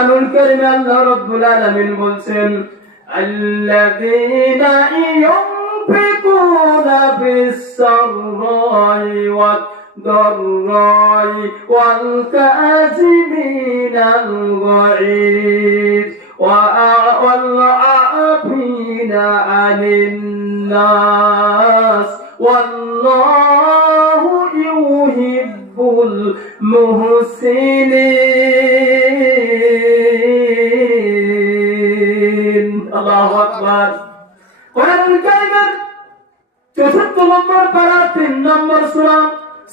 কোরআনুল কারীমে আল্লাহ রাব্বুল আলামিন বলছেন আল্লাযীনা ইউনফিকুনা বিস-সাররাই ওয়াদ-দাররাই ওয়াল কাযিমিনাল গায়দ ওয়াল আফিনা আনিন নাস ওয়াল্লাহু ইউহিব্বুল মুহসিনিন। আল্লাহু আকবার। কোরআনুল কারীমের ৪৪ নম্বর পারা ৩ নম্বর সূরা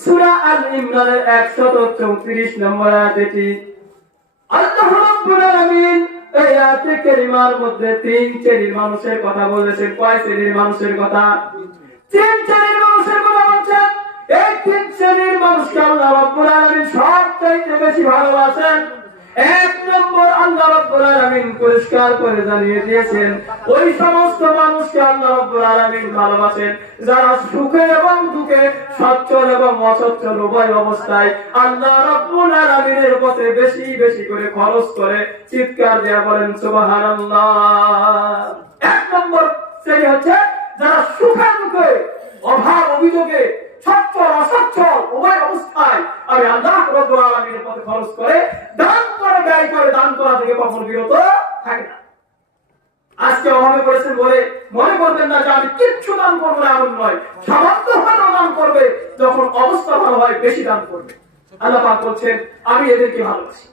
সূরা আল ইমরানের ১৩৪ নম্বর আয়াত এটি। আল্লাহ রাব্বুল আলামিন এই আয়াতে কারিমার মধ্যে ৩ শ্রেণীর মানুষের কথা বলেছেন। কয় শ্রেণীর মানুষের কথা? ৩ শ্রেণীর মানুষের কথা বলছেন। এই ৩ শ্রেণীর মানুষকে আল্লাহ রাব্বুল আলামিন সবচাইতে বেশি ভালোবাসেন। ১ নম্বর আল্লাহ রাব্বুল আলামিন পরিষ্কার করে জানিয়ে দিয়েছেন ওই সমস্ত মানুষকে আল্লাহ রাব্বুল আলামিন ভালোবাসেন যারা সুখে এবং দুঃখে, সচ্ছল এবং অসচ্ছল উভয় অবস্থায় আল্লাহ রাব্বুল আলামিনের পথে বেশি বেশি করে খরচ করে। চিৎকার দিয়ে বলেন সুবহানাল্লাহ। ১ নম্বর শ্রেণী হচ্ছে যারা সুখে দুঃখে, অভাব অভিযোগে, সচ্ছল অসচ্ছল উভয় অবস্থায় আমি আল্লাহ রাব্বুল আলামিনের পথে খরচ করে, দান করে, ব্যয় করে, দান করা থেকে কখনো বিরত থাকে না। আজকে অভাবে পড়েছেন বলে মনে করবেন না যে আমি কিচ্ছু দান করবো না, এমন নয়। সামর্থ্য ভালো দান করবে, যখন অবস্থা ভালো হয় বেশি দান করবে। আল্লাহ পাক বলছেন আমি এদেরকে ভালোবাসি।